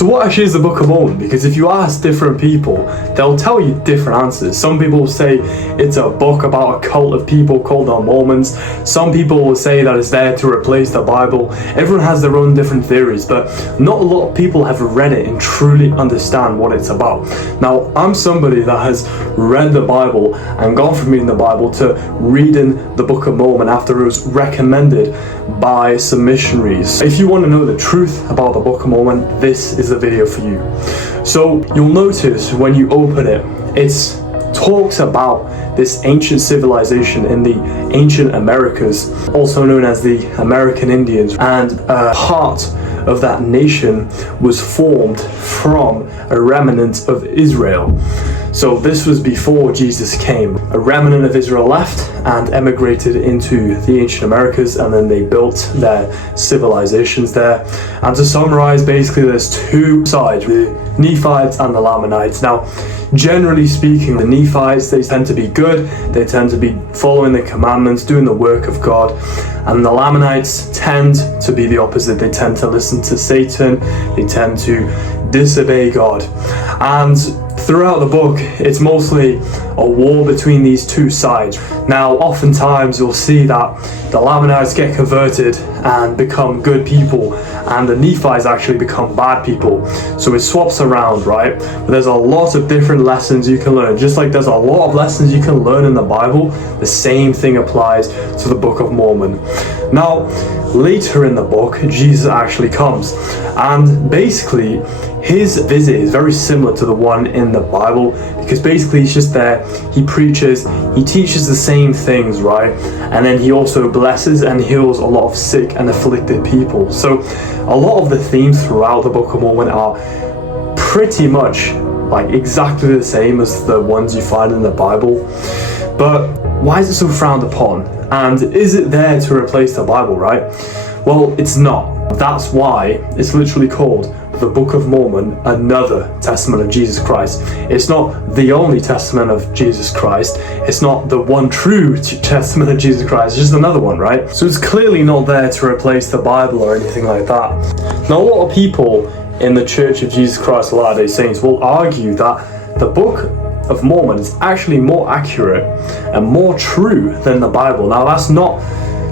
So what actually is the Book of Mormon? Because if you ask different people, they'll tell you different answers. Some people will say it's a book about a cult of people called the Mormons. Some people will say that it's there to replace the Bible. Everyone has their own different theories, but not a lot of people have read it and truly understand what it's about. Now, I'm somebody that has read the Bible and gone from reading the Bible to reading the Book of Mormon after it was recommended by some missionaries. If you want to know the truth about the Book of Mormon, this is the video for you. So you'll notice when you open it, it talks about this ancient civilization in the ancient Americas, also known as the American Indians, and a part of that nation was formed from a remnant of Israel. So this was before Jesus came. A remnant of Israel left and emigrated into the ancient Americas, and then they built their civilizations there. And to summarize, basically there's two sides, the Nephites and the Lamanites. Now, generally speaking, the Nephites, they tend to be good, they tend to be following the commandments, doing the work of God, and the Lamanites tend to be the opposite. They tend to listen to Satan, they tend to disobey God. And throughout the book, it's mostly a war between these two sides. Now, oftentimes you'll see that the Lamanites get converted and become good people, and the Nephites actually become bad people. So it swaps around, right? But there's a lot of different lessons you can learn. Just like there's a lot of lessons you can learn in the Bible, the same thing applies to the Book of Mormon. Now, later in the book, Jesus actually comes, and basically his visit is very similar to the one in the Bible, because basically he's just there, he preaches, he teaches the same things, right? And then he also blesses and heals a lot of sick and afflicted people. So a lot of the themes throughout the Book of Mormon are pretty much like exactly the same as the ones you find in the Bible. But why is it so frowned upon? And is it there to replace the Bible, right? Well, it's not. That's why it's literally called the Book of Mormon, another testament of Jesus Christ. It's not the only testament of Jesus Christ. It's not the one true testament of Jesus Christ. It's just another one, right? So it's clearly not there to replace the Bible or anything like that. Now, a lot of people in the Church of Jesus Christ of Latter-day Saints will argue that the Book of Mormon is actually more accurate and more true than the Bible. Now, that's not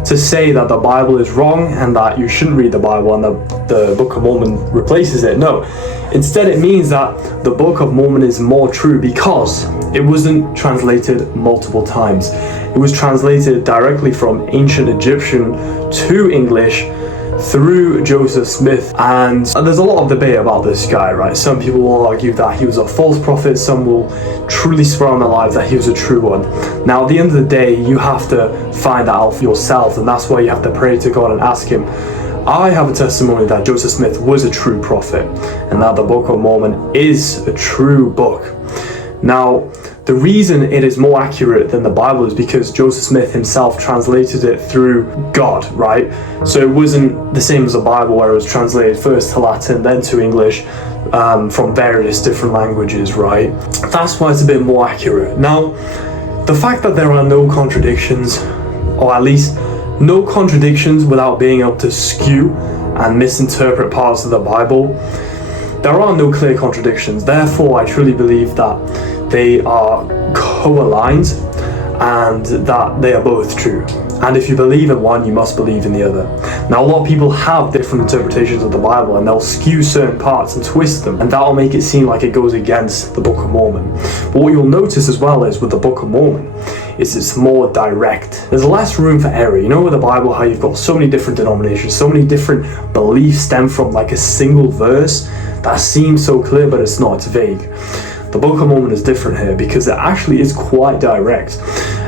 to say that the Bible is wrong and that you shouldn't read the Bible and the Book of Mormon replaces it. No. Instead, it means that the Book of Mormon is more true because it wasn't translated multiple times. It was translated directly from ancient Egyptian to English through Joseph Smith, and there's a lot of debate about this guy, right? Some people will argue that he was a false prophet, some will truly swear on their lives that he was a true one. Now, at the end of the day, you have to find that out for yourself, and that's why you have to pray to God and ask him. I have a testimony that Joseph Smith was a true prophet, and that the Book of Mormon is a true book. Now, the reason it is more accurate than the Bible is because Joseph Smith himself translated it through God, right? So it wasn't the same as the Bible where it was translated first to Latin, then to English, from various different languages, right? That's why it's a bit more accurate. Now, the fact that there are no contradictions, or at least no contradictions without being able to skew and misinterpret parts of the Bible, there are no clear contradictions. Therefore, I truly believe that they are co-aligned and that they are both true. And if you believe in one, you must believe in the other. Now, a lot of people have different interpretations of the Bible, and they'll skew certain parts and twist them, and that'll make it seem like it goes against the Book of Mormon. But what you'll notice as well is with the Book of Mormon is it's more direct. There's less room for error. You know with the Bible how you've got so many different denominations, so many different beliefs stem from like a single verse that seems so clear, but it's not, it's vague. The Book of Mormon is different here because it actually is quite direct.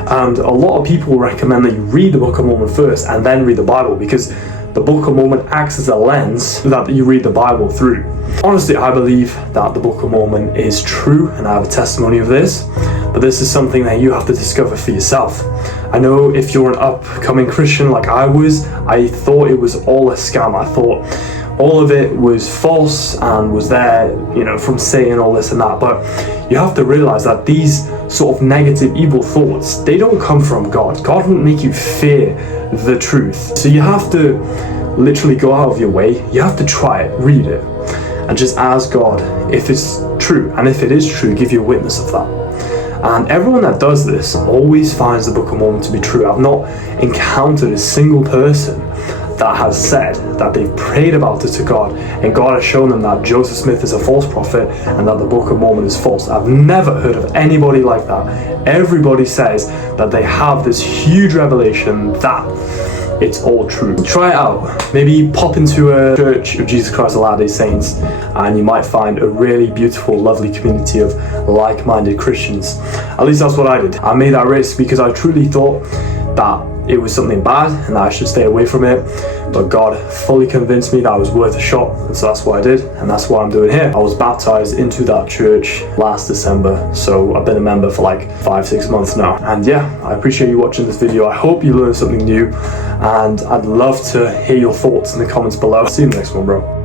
And a lot of people recommend that you read the Book of Mormon first and then read the Bible, because the Book of Mormon acts as a lens that you read the Bible through. Honestly, I believe that the Book of Mormon is true, and I have a testimony of this, but this is something that you have to discover for yourself. I know if you're an upcoming Christian like I was, I thought it was all a scam. I thought all of it was false and was there, from Satan, all this and that. But you have to realize that these sort of negative, evil thoughts, they don't come from God. God won't make you fear the truth. So you have to literally go out of your way. You have to try it, read it. and just ask God if it's true, and if it is true, give you a witness of that. And everyone that does this always finds the Book of Mormon to be true. I've not encountered a single person that has said that they've prayed about it to God and God has shown them that Joseph Smith is a false prophet and that the Book of Mormon is false. I've never heard of anybody like that. Everybody says that they have this huge revelation that it's all true. Try it out. Maybe pop into a Church of Jesus Christ of Latter-day Saints and you might find a really beautiful, lovely community of like-minded Christians. At least that's what I did. I made that risk because I truly thought that it was something bad and that I should stay away from it, but God fully convinced me that it was worth a shot, and so that's what I did, and that's what I'm doing here. I was baptized into that church last December, so I've been a member for like 5-6 months now. And yeah, I appreciate you watching this video. I hope you learned something new, and I'd love to hear your thoughts in the comments below. See you in the next one, bro.